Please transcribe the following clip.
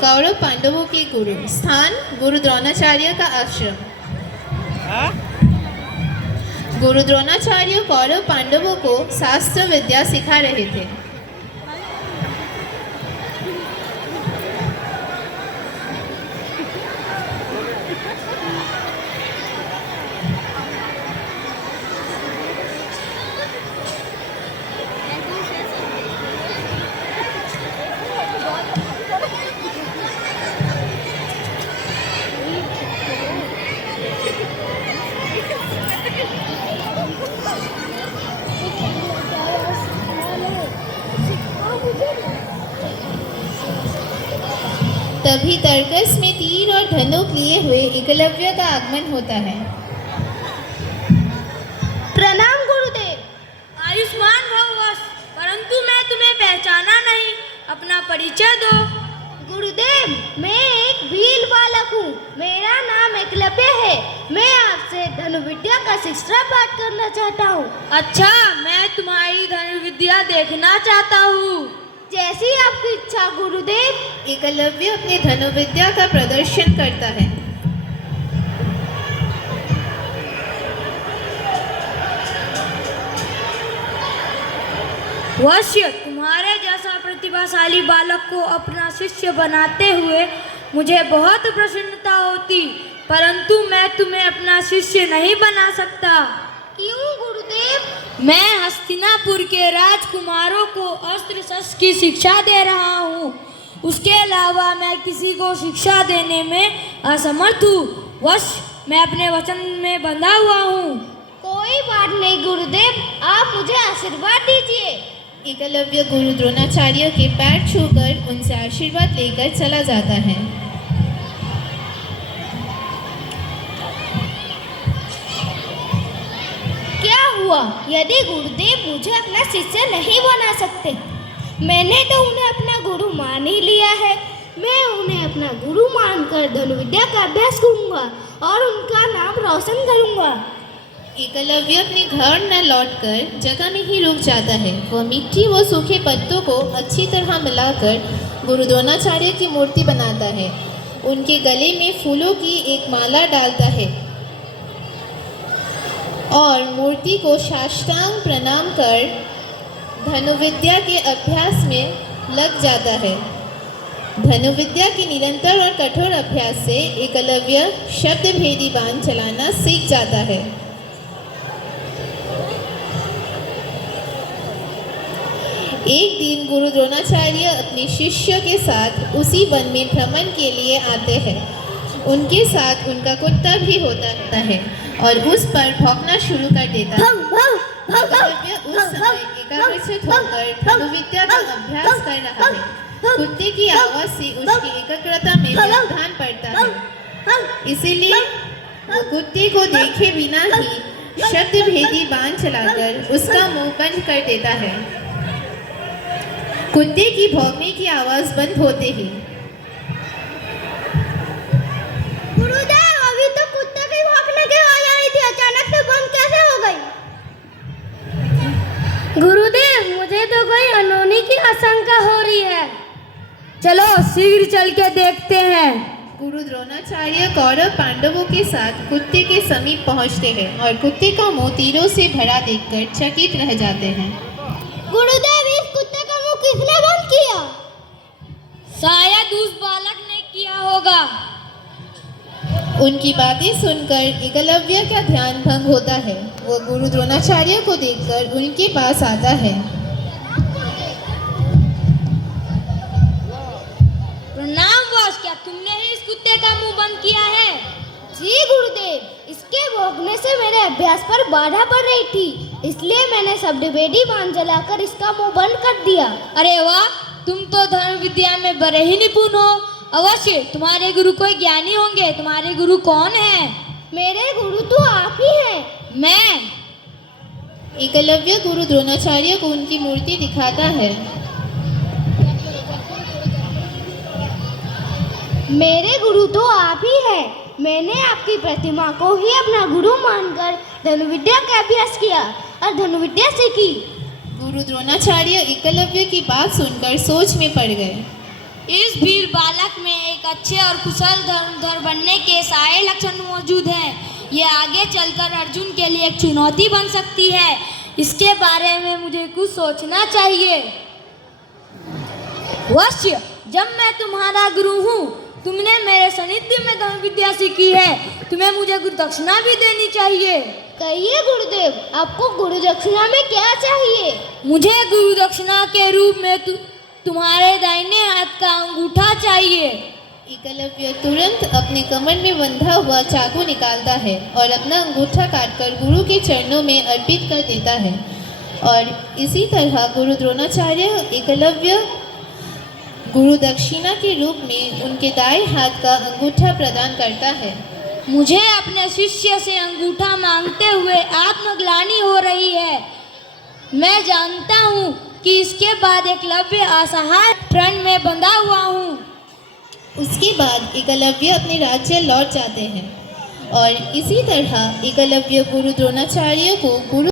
कौरव पांडवों के गुरु। स्थान गुरु द्रोणाचार्य का आश्रम। गुरु द्रोणाचार्य कौरव पांडवों को शास्त्र विद्या सिखा रहे थे। तभी तर्कस में तीर और धनुक लिए हुए एकलव्य का आगमन होता है। प्रणाम गुरुदेव। आयुष्मान भव वश, परंतु मैं तुम्हें पहचाना नहीं, अपना परिचय दो। गुरुदेव, मैं एक भील बालक हूँ, मेरा नाम एकलव्य है। मैं आपसे धनुर्विद्या का शिक्षापाठ करना चाहता हूँ। अच्छा, मैं तुम्हारी धनुर्विद्या देखना चाहता हूँ। जैसी आपकी इच्छा गुरुदेव। एकलव्य अपने धनुर्विद्या का प्रदर्शन करता है। वश्य, तुम्हारे जैसा प्रतिभाशाली बालक को अपना शिष्य बनाते हुए मुझे बहुत प्रसन्नता होती, परंतु मैं तुम्हें अपना शिष्य नहीं बना सकता। क्यों गुरुदेव? मैं हस्तिनापुर के राजकुमारों को अस्त्र शस्त्र की शिक्षा दे रहा हूँ। उसके अलावा मैं किसी को शिक्षा देने में असमर्थ हूँ। वश, मैं अपने वचन में बंधा हुआ हूँ। कोई बात नहीं गुरुदेव, आप मुझे आशीर्वाद दीजिए। एकलव्य गुरु द्रोणाचार्य के पैर छूकर उनसे आशीर्वाद लेकर चला जाता है। क्या हुआ? यदि गुरुदेव मुझे अपना शिष्य नहीं बना सकते, मैंने तो उन्हें अपना गुरु मान ही लिया है। मैं उन्हें अपना गुरु मानकर धनुर्विद्या का अभ्यास करूंगा और उनका नाम रोशन करूंगा। एकलव्य अपने घर न लौटकर जगह में ही रुक जाता है। वह मिट्टी व सूखे पत्तों को अच्छी तरह मिलाकर गुरु द्रोणाचार्य की मूर्ति बनाता है। उनके गले में फूलों की एक माला डालता है और मूर्ति को साष्टांग प्रणाम कर धनुर्विद्या के अभ्यास में लग जाता है। धनुर्विद्या के निरंतर और कठोर अभ्यास से एकलव्य शब्द भेदी बाण चलाना सीख जाता है। एक दिन गुरु द्रोणाचार्य अपने शिष्य के साथ उसी वन में भ्रमण के लिए आते हैं। उनके साथ उनका कुत्ता भी होता है और उस पर भौंकना शुरू कर देता है। एकलव्य उस समय एकाग्रचित होकर धनुर्विद्या का अभ्यास कर रहा है। कुत्ते की आवाज से उसकी एकाग्रता में व्यवधान पड़ता है, इसीलिए वो कुत्ते को देखे बिना ही शब्द भेदी बाण चलाकर उसका मुंह बंद कर देता है। कुत्ते की भौंकने की आवाज बंद होते ही गुरुदेव, अभी तो कुत्ते की भौंकने की आवाज आ रही थी, अचानक से बंद कैसे हो गई? गुरुदेव, मुझे तो कोई अनहोनी की आशंका हो रही है। चलो शीघ्र चल के देखते हैं। गुरु द्रोणाचार्य कौरव पांडवों के साथ कुत्ते के समीप पहुंचते हैं और कुत्ते का मुंह तीरों से भरा देखकर चकित रह जाते हैं। गुरुदेव, इस कुत्ते का मुंह किसने बंद किया? शायद उस बालक ने किया होगा। उनकी बातें सुनकर एकलव्य का ध्यान भंग होता है। वह गुरु द्रोणाचार्य को देखकर उनके पास आता है। प्रणाम वश, क्या तुमने ही इस कुत्ते का मुंह बंद किया है? जी गुरुदेव, इसके भौंकने से मेरे अभ्यास पर बाधा पड़ रही थी, इसलिए मैंने शब्द भेदी बाण जलाकर इसका मुंह बंद कर दिया। अरे वाह, तुम तो धनुर्विद्या में बड़े ही निपुण हो। अवश्य तुम्हारे गुरु कोई ज्ञानी होंगे। तुम्हारे गुरु कौन है? मेरे गुरु तो आप ही हैं। मैं? एकलव्य गुरु द्रोणाचार्य को उनकी मूर्ति दिखाता है। मेरे गुरु तो आप ही हैं। मैंने आपकी प्रतिमा को ही अपना गुरु मानकर धनुर्विद्या का अभ्यास किया और धनुर्विद्या सीखी। गुरु द्रोणाचार्य एकलव्य की बात सुनकर सोच में पड़ गए। इस भील बालक में अच्छे और कुशल धनुर्धर बनने के सारे लक्षण मौजूद हैं। ये आगे चलकर अर्जुन के लिए एक चुनौती बन सकती है। इसके बारे में मुझे कुछ सोचना चाहिए। वश्य, जब मैं तुम्हारा गुरु हूँ, तुमने मेरे सानिध्य में धनुर्विद्या सीखी है, तुम्हें मुझे गुरु दक्षिणा भी देनी चाहिए। कहिए गुरुदेव, आपको गुरु दक्षिणा में क्या चाहिए? मुझे गुरु दक्षिणा के रूप में तुम्हारे दाहिने हाथ का अंगूठा चाहिए। एकलव्य तुरंत अपने कमर में बंधा हुआ चाकू निकालता है और अपना अंगूठा काटकर गुरु के चरणों में अर्पित कर देता है। और इसी तरह गुरु द्रोणाचार्य एकलव्य गुरु दक्षिणा के रूप में उनके दाएं हाथ का अंगूठा प्रदान करता है। मुझे अपने शिष्य से अंगूठा मांगते हुए आत्मग्लानि हो रही है। मैं जानता हूँ कि इसके बाद एकलव्य असहाय प्रण में बंधा हुआ हूँ। उसके बाद एकलव्य अपने राज्य लौट जाते हैं और इसी तरह एकलव्य गुरु द्रोणाचार्य को गुरु